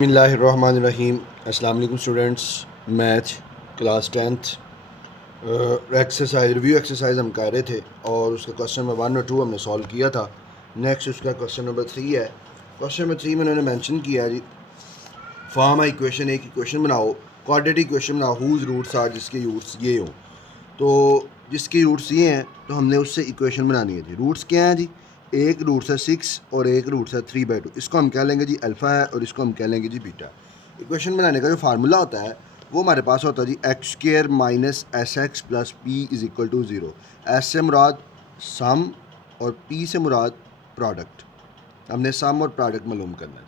बिस्मिल्लाहिर्रहमानिर्रहीम। अस्सलाम वालेकुम students. Math class tenth exercise review exercise हम कर रहे थे और उसका क्वेश्चन नंबर 1 और 2 हमने सॉल्व किया था। नेक्स्ट उसका क्वेश्चन नंबर 3 है। क्वेश्चन नंबर 3 में उन्होंने मेंशन किया है जी, फॉर्म आ इक्वेशन, एक इक्वेशन बनाओ, क्वाड्रेटिक इक्वेशन बनाओ हुज रूट्स आर, जिसके रूट्स ये हों। तो जिसके रूट्स ये हैं तो हमने उससे इक्वेशन बनानी है जी। रूट्स क्या हैं जी? एक रूट्स है 6 और एक रूट्स है 3/2। इसको हम कह लेंगे जी अल्फ़ा है और इसको हम कह लेंगे जी बीटा। इक्वेशन बनाने का जो फार्मूला होता है वो हमारे पास होता है जी X square minus S X plus P is equal to zero. S से मुराद सम और पी से मुराद प्रोडक्ट। हमने सम और प्रोडक्ट मालूम करना है।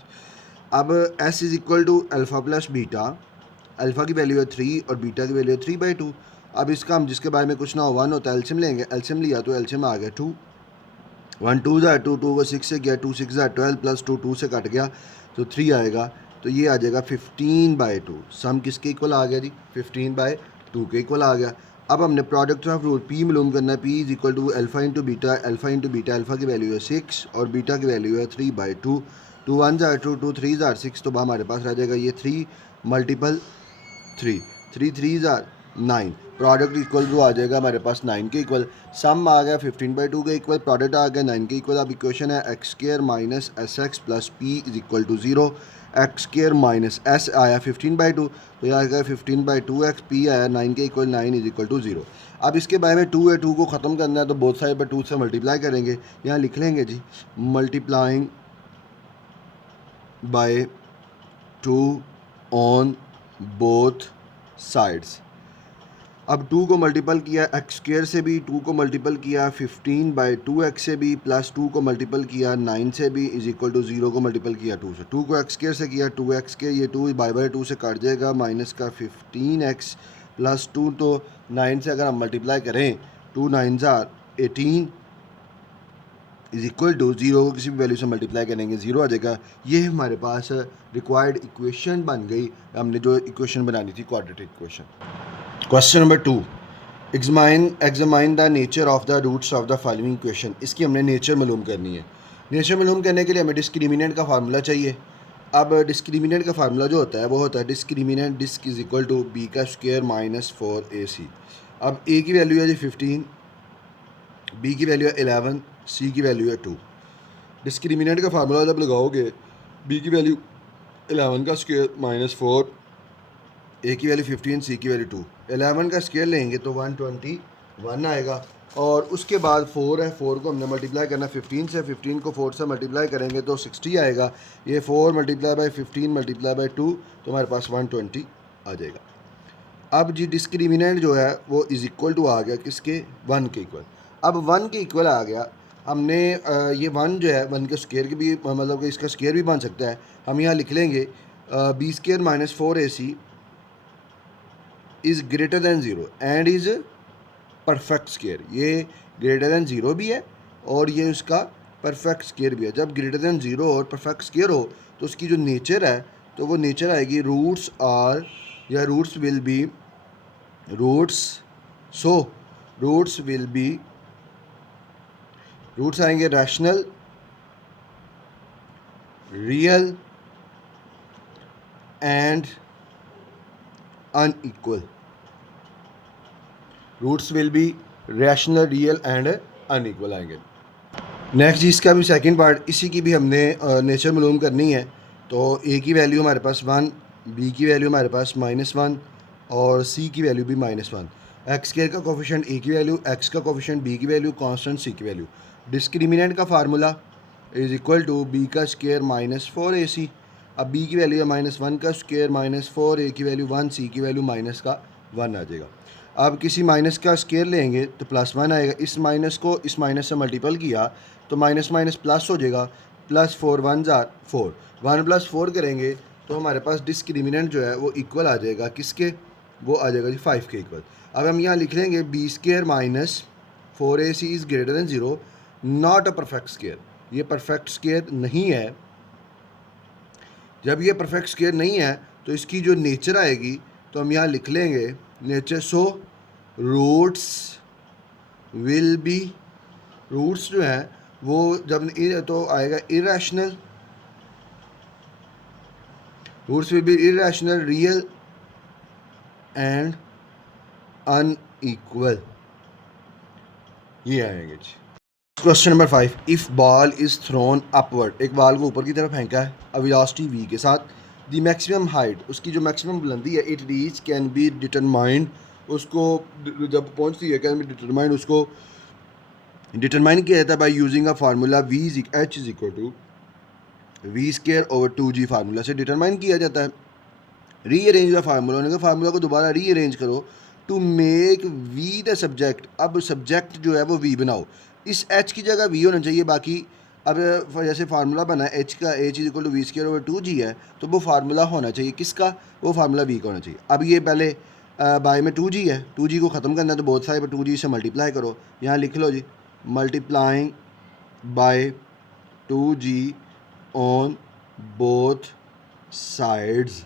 अब S is equal to alpha plus beta. Alpha की वैल्यू है 3 और बीटा की वैल्यू है 3/2। अब इसका हम जिसके बारे में कुछ ना हो 1 होता है एल्शियम लेंगे। एल्शियम लिया तो एल्शियम आ गया 2। 1 2 ज़ा 2, 2 को 6 से गया, 2 6 ज़ा 12 प्लस 2 2 से कट गया तो 3 आएगा। तो ये आ जाएगा 15/2। सम किसके इक्वल आ गया जी? 15/2 के इक्वल आ गया। अब हमने प्रोडक्ट ऑफ रूट पी मालूम करना है। P is equal to alpha into beta. Alpha into beta, alpha की वैल्यू है 6 और बीटा की वैल्यू है 3/2। 2 1 ज़ा 2, 2 3 ज़ा 6, तो हमारे पास रह जाएगा ये 3 मल्टीपल 3, 3 3 ज़ा 9। प्रोडक्ट इक्वल टू आ जाएगा हमारे पास 9 के इक्वल। सम आ गया 15/2 के इक्वल, प्रोडक्ट आ गया 9 के इक्वल। अब इक्वेशन है X square minus S X plus P is equal to zero. X square minus S आया 15/2, तो यह आएगा 15/2 एक्स। पी आया 9 के equal, 9 is equal to zero. अब इसके बारे में 2 है, 2 को ख़त्म करना है तो बोथ साइड पर 2 से मल्टीप्लाई करेंगे। यहाँ लिख लेंगे जी multiplying by 2 on both sides. अब 2 को मल्टीपल किया एक्स स्क्र से भी, 2 को मल्टीपल किया 15/2 एक्स से भी, प्लस 2 को मल्टीपल किया 9 से भी, इज इक्वल टू 0 को मल्टीपल किया 2 से। 2 को एक्स स्क्र से किया 2 एक्स के, ये 2 बाय 2 से काट जाएगा, माइनस का 15x प्लस 2, तो 9 से अगर हम मल्टीप्लाई करें 2 9 ज़ार 18 इज इक्वल टू 0 को किसी भी वैल्यू से मल्टीप्लाई करेंगे 0 आ जाएगा। ये हमारे पास रिक्वायर्ड इक्वेशन बन गई। हमने जो इक्वेशन बनानी थी quadratic equation. Question number 2, examine the nature of the roots of the following equation. इसकी हमने नेचर मालूम करनी है। नेचर मालूम करने के लिए हमें डिस्क्रिमिनेंट का फार्मूला चाहिए। अब डिस्क्रिमिनेंट का फार्मूला जो होता है वो होता है discriminant disc is equal to B का स्क्वायर माइनस 4ac। अब ए की वैल्यू है जी 15, बी की वैल्यू है 11, सी की वैल्यू है 2। डिस्क्रिमिनेंट का फार्मूला जब लगाओगे, बी की वैल्यू 11 का स्क्वायर माइनस 4, ए की वैल्यू 15, सी की वैल्यू 2। 11 का स्केयर लेंगे तो 121 आएगा और उसके बाद 4 है, 4 को हमने मल्टीप्लाई करना 15 से, 15 को 4 से मल्टीप्लाई करेंगे तो 60 आएगा। ये 4 मल्टीप्लाई बाई 15 मल्टीप्लाई बाई 2, तो हमारे पास 120 आ जाएगा। अब जी डिस्क्रिमिनेंट जो है वो इज इक्वल टू आ गया किसके? 1 के इक्वल। अब 1 के इक्वल आ गया। हमने ये 1 जो है 1 के स्केयर की भी, मतलब कि इसका स्केयर भी बन सकता है। हम यहाँ लिख लेंगे B square minus 4ac is greater than zero and is perfect square. ये ग्रेटर दैन ज़ीरो भी है और ये उसका परफेक्ट स्केयर भी है। जब ग्रेटर दैन ज़ीरो और परफेक्ट स्केयर हो तो उसकी जो नेचर है तो वो नेचर आएगी रूट्स आर, या roots will be, roots so roots will be, roots आएंगे rational, real and unequal. Roots will be rational, real and unequal आएंगे। नेक्स्ट जी इसका भी सेकंड पार्ट, इसी की भी हमने नेचर मालूम करनी है। तो ए की वैल्यू हमारे पास 1, बी की वैल्यू हमारे पास -1 और सी की वैल्यू भी -1। एक्स स्क्वायर का कोफिशिएंट ए की वैल्यू, एक्स का कोफिशिएंट बी की वैल्यू, कांस्टेंट सी की वैल्यू। डिस्क्रिमिनेंट का formula is equal to B का स्क्वायर माइनस 4ac। अब बी की वैल्यू है -1 का स्क्वायर माइनस 4, ए की वैल्यू 1, सी की वैल्यू माइनस का 1 आ जाएगा। अब किसी माइनस का स्केयर लेंगे तो +1 आएगा। इस माइनस को इस माइनस से मल्टीपल किया तो माइनस माइनस प्लस हो जाएगा। +4 1 ज़ार 4, 1 + 4 करेंगे तो हमारे पास डिस्क्रिमिनेंट जो है वो इक्वल आ जाएगा किसके? वो आ जाएगा जी 5 के इक्वल। अब हम यहाँ लिख लेंगे B square minus 4ac is greater than zero, not a perfect square. ये परफेक्ट स्केयर नहीं है। जब ये परफेक्ट स्केयर नहीं है तो इसकी जो नेचर आएगी तो हम यहाँ लिख लेंगे nature, so roots will be, roots जो है वो जब तो आएगा irrational, roots will be irrational, real and unequal, ये आएंगे जी। Question number 5, if ball is thrown upward, एक बॉल को ऊपर की तरफ फेंका है अ वेलोसिटी v के साथ, द मैक्सिमम हाइट, उसकी जो मैक्सिमम बुलंदी है, it reach can be determined, उसको जब पहुंचती है कैन बी डिटरमाइंड, उसको डिटरमाइन किया जाता है by using a formula v h is equal to v square over 2g, formula से डिटरमाइन किया जाता है। रीअरेंज द फार्मूला, उन्होंने कहा फार्मूला को दोबारा रीअरेंज करो to make V the subject, अब सब्जेक्ट जो है वो वी बनाओ, इस एच की जगह वी होना चाहिए, बाकी अब जैसे फार्मूला बना है एच का, H is equal to V square over 2g है, तो वो फार्मूला होना चाहिए किसका, वो फार्मूला वी का होना चाहिए। अब ये पहले बाय में 2g है, 2g को ख़त्म करना है तो बोथ साइड पर 2g से मल्टीप्लाई करो, यहाँ लिख लो जी, multiplying by 2g on both sides,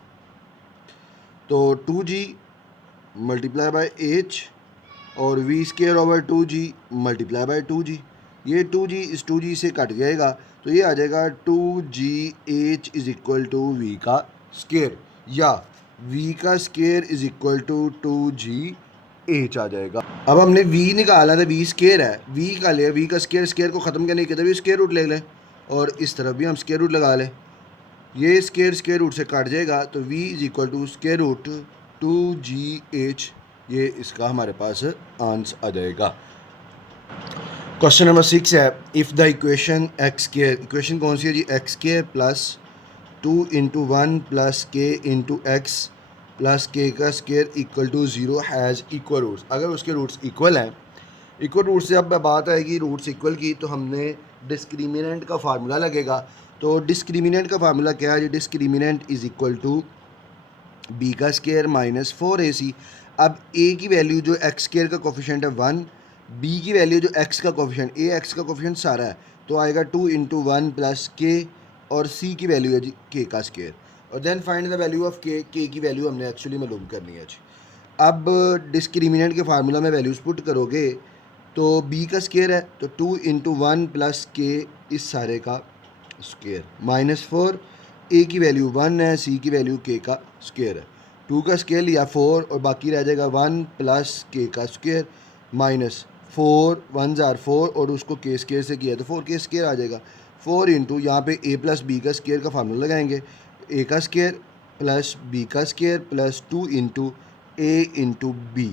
तो 2g मल्टीप्लाई बाय एच और V square over 2g multiply by 2g, ये 2g इस 2g से कट जाएगा, तो ये आ जाएगा 2gh is equal to V का स्केयर, या v का square is equal to 2gh आ जाएगा। अब हमने v निकाला था, v स्केयर है, v का ले, v का स्केयर, स्केयर को ख़त्म करने की तरफ भी स्केयर रूट ले लें और इस तरफ भी हम स्केयर रूट लगा लें, ये स्केयर रूट से काट जाएगा, तो v is equal to square root 2gh, ये इसका हमारे पास आंसर आ जाएगा। क्वेश्चन नंबर 6 है, if the equation X square, equation कौन सी है जी, X square plus 2 into 1 plus K into X plus K का square equal to 0 has equal roots, अगर उसके रूट्स इक्वल हैं, इक्वल रूट से अब बात आएगी रूट्स इक्वल की, तो हमने डिस्क्रिमिनेंट का फार्मूला लगेगा, तो डिस्क्रिमिनेंट का फार्मूला क्या है जी, discriminant is equal to B का स्केयर माइनस 4ac, अब a की वैल्यू जो एक्स स्केयर का कोफिशिएंट है 1, b की वैल्यू जो x का कोफिशिएंट, a x का कोफिशिएंट सारा है, तो आएगा 2 इंटू 1 प्लस के, और c की वैल्यू है जी k का स्केयर, और then find the value of k, k की वैल्यू हमने एक्चुअली मालूम करनी है जी। अब डिस्क्रिमिनेंट के फार्मूला में वैल्यूज पुट करोगे तो b का स्केयर है, तो 2 इंटू 1 प्लस के इस सारे का स्केयर माइनस 4, a की वैल्यू 1 है, c की वैल्यू k का स्केयर है, 2 का स्केयर लिया 4 और बाकी रह जाएगा 1 प्लस k का स्केयर माइनस 4 1 जार 4 और उसको k स्केयर से किया तो 4k स्केयर आ जाएगा, 4 इंटू यहाँ पे a प्लस b का स्केयर का फार्मूला लगाएंगे, a का स्केयर प्लस b का square plus 2 into a into B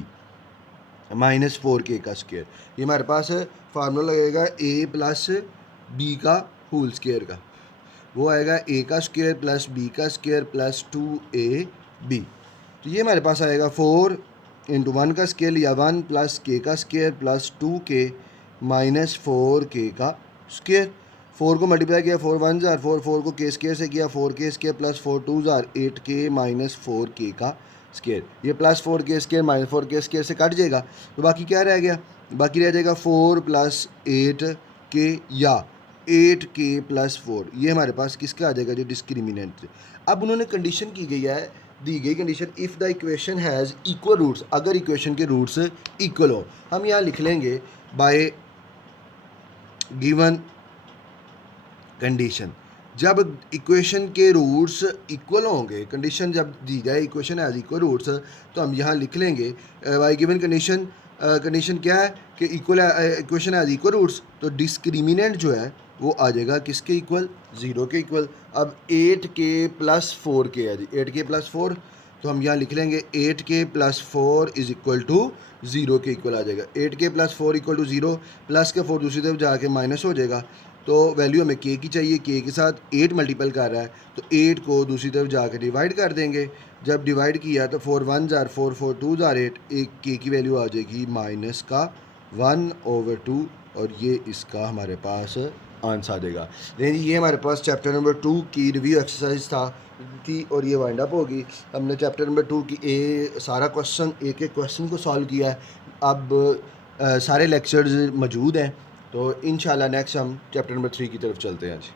minus 4k का स्केयर, ये हमारे पास फार्मूला लगेगा a प्लस b का होल स्केयर का, वो आएगा a का स्केयर प्लस b का स्केयर प्लस 2ab, तो ये हमारे पास आएगा 4 इंटू 1 का स्केयर या 1 प्लस k का square plus 2k minus 4k का स्केयर, 4 को मल्टीप्लाई किया 4 1 जार 4, 4 को k स्केयर से किया 4k square plus 4 2 jar 8k minus 4k का स्केयर, ये plus 4k square minus 4k square से कट जाएगा, तो बाकी क्या रह गया, बाकी रह जाएगा 4 प्लस 8k या 8k प्लस 4, ये हमारे पास किसका आ जाएगा जो डिस्क्रिमिनेंट। अब उन्होंने कंडीशन की गई है, दी गई condition, if the equation has equal roots, अगर इक्वेशन के रूट्स इक्वल हो, हम यहाँ लिख लेंगे बाय गिवन कंडीशन, जब इक्वेशन के रूट्स इक्वल होंगे, कंडीशन जब दी जाए इक्वेशन एज इक्वल रूट्स, तो हम यहाँ लिख लेंगे बाय गिवन कंडीशन, कंडीशन क्या है कि equal equation as equal roots, तो डिस्क्रिमिनेंट जो है वो आ जाएगा किसके इक्वल, 0 के इक्वल। अब 8k प्लस 4k है जी, 8k प्लस 4, तो हम यहाँ लिख लेंगे 8k plus 4 is equal to 0 के इक्वल आ जाएगा, 8k plus 4 equal to 0, plus का 4 दूसरी तरफ जाके माइनस हो जाएगा, तो वैल्यू हमें k की चाहिए, k के साथ 8 मल्टीपल कर रहा है, तो 8 को दूसरी तरफ जाकर डिवाइड कर देंगे, जब डिवाइड किया तो 4 1 जार 4 4 2 जार 8, एक k की वैल्यू आ जाएगी माइनस का 1/2, और ये इसका हमारे पास आंसर आ जाएगा। लेकिन ये हमारे पास चैप्टर नंबर 2 की रिव्यू एक्सरसाइज थी और ये वाइंड अप होगी। हमने चैप्टर नंबर 2 की सारा क्वेश्चन, एक एक क्वेश्चन को सॉल्व किया है। अब सारे लेक्चर्स मौजूद हैं, तो इंशाल्लाह नेक्स्ट हम चैप्टर नंबर 3 की तरफ चलते हैं जी।